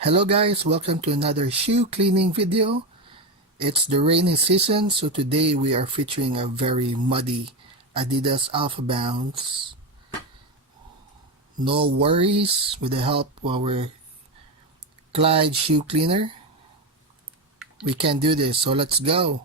Hello guys, welcome to another shoe cleaning video. It's the rainy season, so today we are featuring a very muddy Adidas Alphabounce. No worries, with the help of our Clyde shoe cleaner, we can do this, so let's go.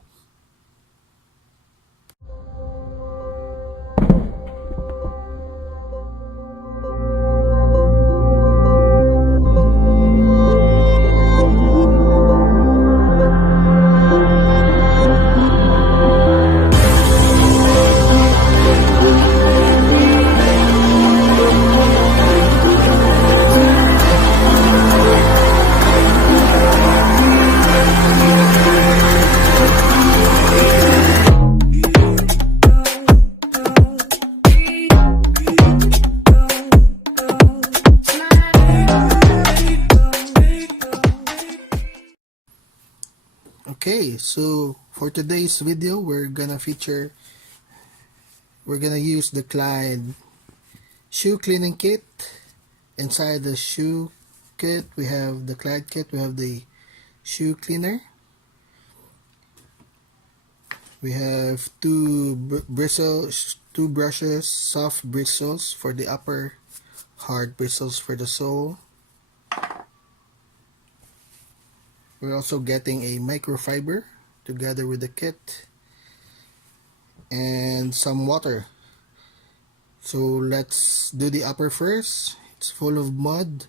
Okay, so for today's video, we're gonna use the Clyde shoe cleaning kit. Inside the shoe kit, we have the Clyde kit, we have the shoe cleaner. We have two brushes, soft bristles for the upper, hard bristles for the sole. We're also getting a microfiber together with the kit and some water. So let's do the upper first. It's full of mud,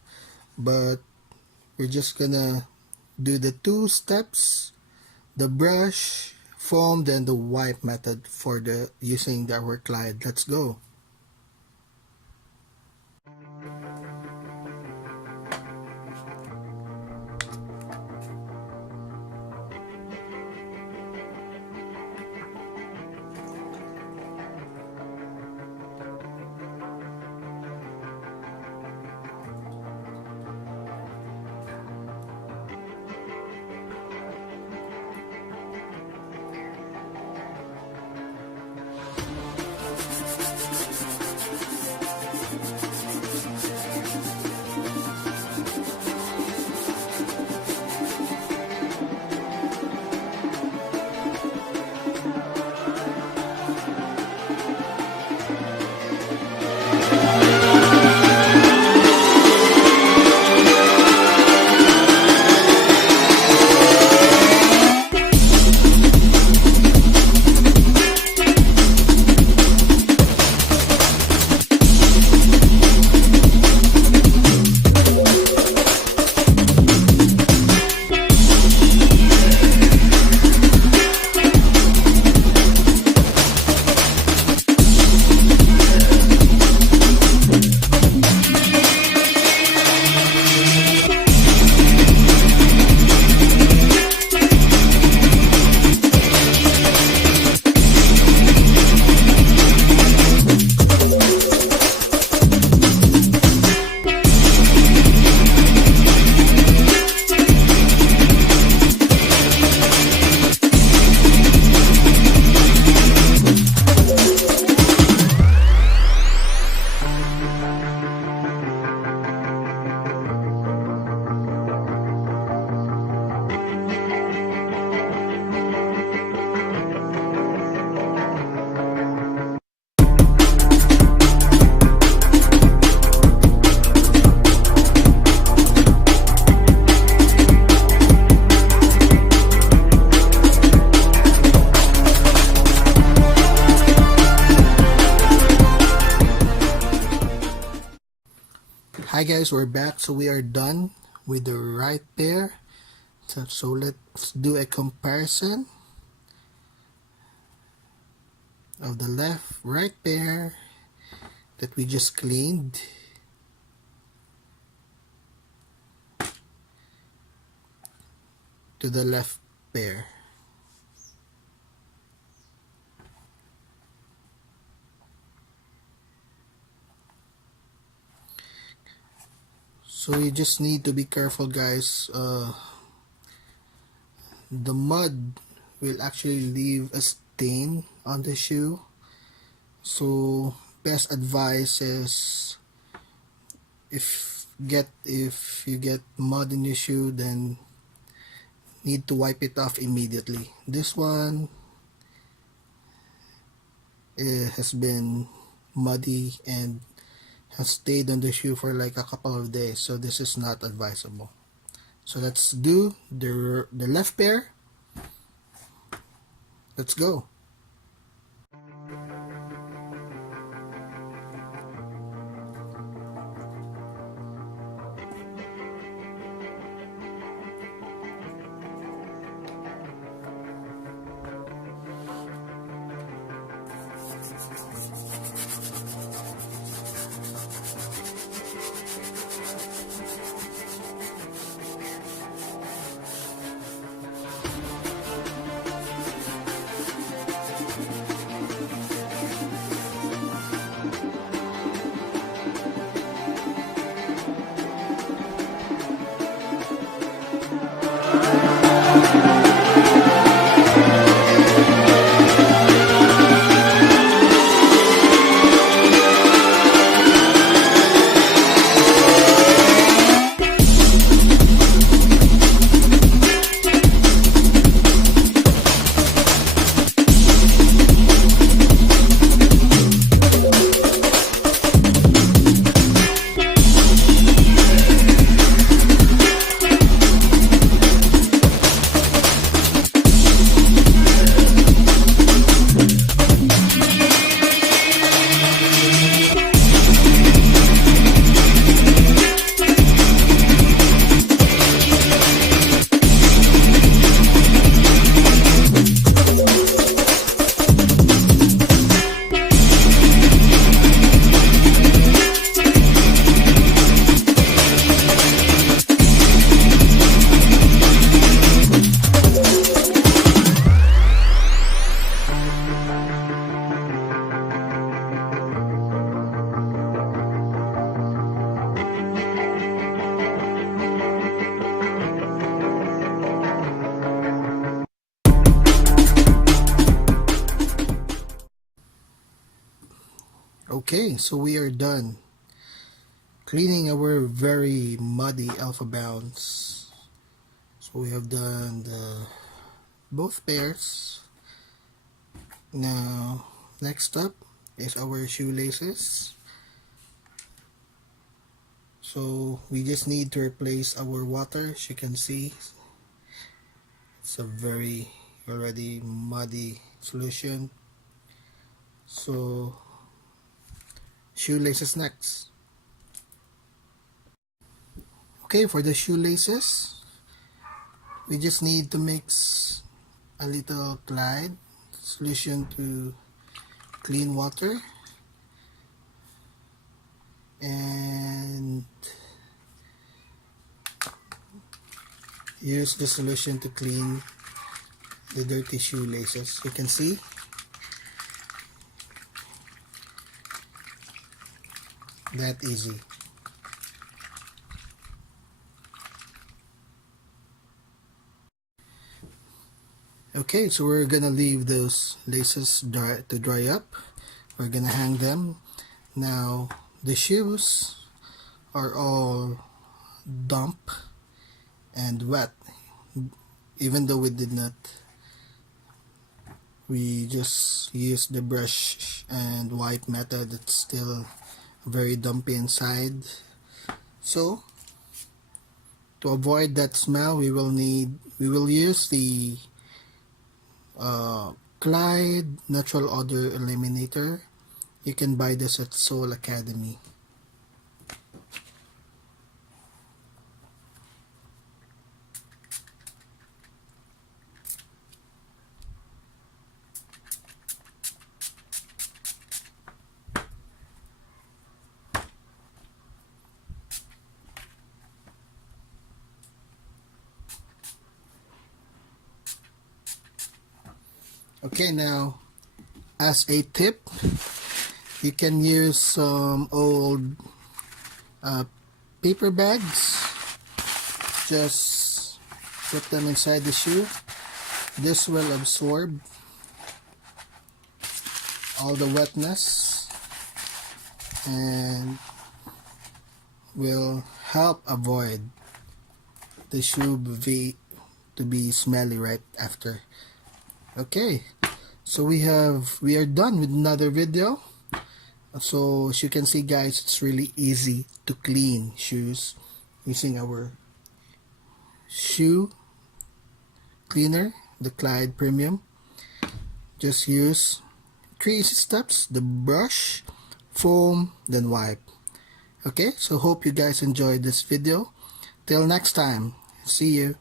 but we're just gonna do the two steps: the brush, foam, then the wipe method for using our Clyde. Let's go. Hi guys, we're back. So we are done with the right pair. So let's do a comparison of the right pair that we just cleaned to the left pair. So you just need to be careful guys. The mud will actually leave a stain on the shoe, so best advice is if if you get mud in your shoe, then need to wipe it off immediately. This one, it has been muddy and has stayed on the shoe for like a couple of days, so this is not advisable. So let's do the left pair. Let's go. Okay, so we are done cleaning our very muddy Alphabounce. So we have done both pairs. Now, next up is our shoelaces. So we just need to replace our water. As you can see, it's a very already muddy solution. So shoelaces next. Okay, for the shoelaces, we just need to mix a little Clyde solution to clean water and use the solution to clean the dirty shoelaces. You can see that easy. Okay, so we're gonna leave those laces to dry up. We're gonna hang them. Now the shoes are all damp and wet, even though we just used the brush and wipe method. It's still very dumpy inside. So to avoid that smell, we will use the Clyde natural odor eliminator. You can buy this at Soul Academy. Okay, now as a tip, you can use some old paper bags. Just put them inside the shoe. This will absorb all the wetness and will help avoid the shoe to be smelly right after. Okay, so we are done with another video. So as you can see guys, it's really easy to clean shoes using our shoe cleaner, the Clyde Premium. Just use 3 easy steps: the brush, foam, then wipe. Okay, so hope you guys enjoyed this video. Till next time, see you.